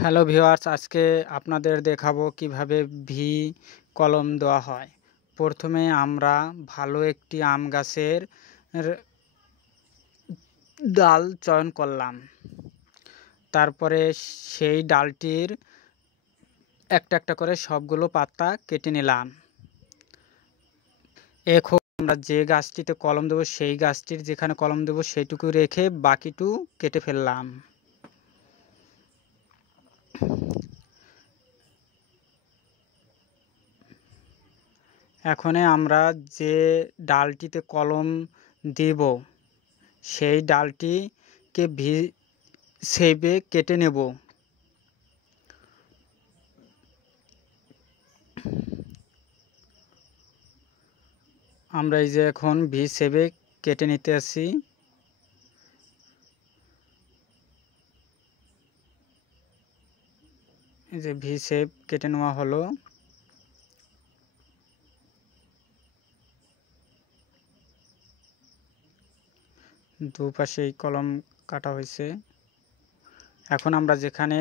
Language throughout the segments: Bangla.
হ্যালো ভিউয়ার্স, আজকে আপনাদের দেখাবো কিভাবে ভি কলম দেওয়া হয়। প্রথমে আমরা ভালো একটি আম গাছের ডাল চয়ন করলাম। তারপরে সেই ডালটির একটা একটা করে সবগুলো পাতা কেটে নিলাম। এখন আমরা যে গাছটিতে কলম দেবো সেই গাছটির যেখানে কলম দেবো সেইটুকু রেখে বাকিটু কেটে ফেললাম। এখন আমরা যে ডালটিতে কলম দিব সেই ডালটিকে ভি শেপে কেটে নেব। আমরা এই যে এখন ভি শেপে কেটে নিতে আসি। এই যে ভি শেপ কেটে নেওয়া হলো। দুপাশেই কলম কাটা হয়েছে। এখন আমরা যেখানে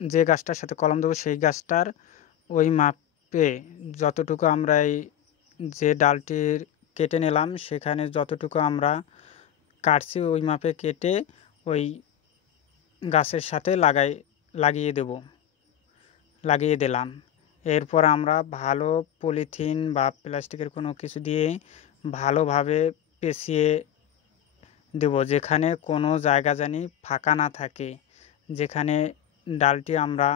যে গাছটার সাথে কলম দেবো সেই গাছটার ওই মাপে যতটুকু আমরা এই যে ডালটির কেটে নিলাম সেখানে যতটুকু আমরা কাটছি ওই মাপে কেটে ওই গাছের সাথে লাগিয়ে দিলাম। এরপর আমরা ভালো পলিথিন বা প্লাস্টিকের কোনো কিছু দিয়ে ভালোভাবে পেঁচিয়ে দেব, যেখানে কোনো জায়গা জানি ফাঁকা না থাকে। যেখানে ডালটি আমরা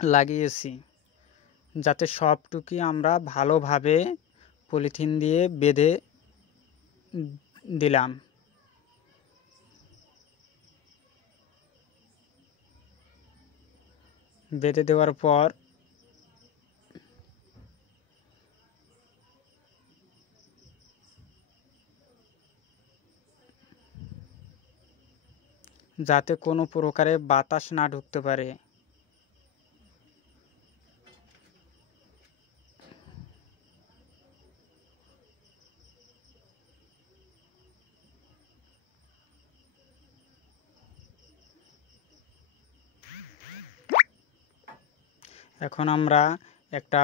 লাগিয়েছি যাতে সবটুকুই আমরা ভালোভাবে পলিথিন দিয়ে বেঁধে দিলাম। বেঁধে দেওয়ার পর যাতে কোনো প্রকারে বাতাস না ঢুকতে পারে। এখন আমরা একটা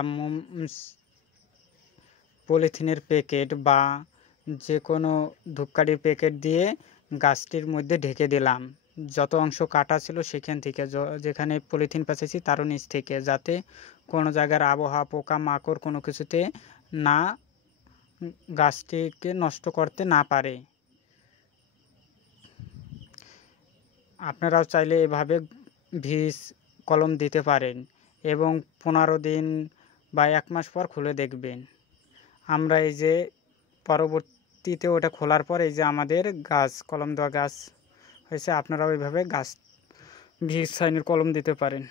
পলিথিনের প্যাকেট বা যে কোনো ধূপকাঠির প্যাকেট দিয়ে গাছটির মধ্যে ঢেকে দিলাম। যত অংশ কাটা ছিল সেখান থেকে, যেখানে পলিথিন পেঁচেছি তারও নিচ থেকে, যাতে কোনো জায়গার আবহাওয়া পোকা মাকড় কোনো কিছুতে না গাছটিকে নষ্ট করতে না পারে। আপনারাও চাইলে এভাবে ভিজ কলম দিতে পারেন এবং 15 দিন বা 1 মাস পর খুলে দেখবেন। আমরা এই যে পরবর্তীতে ওটা খোলার পর এই যে আমাদের গাছ কলম দেওয়া গাছ হয়েছে। আপনারাও এইভাবে গাছ ভিজ সাইনের কলম দিতে পারেন।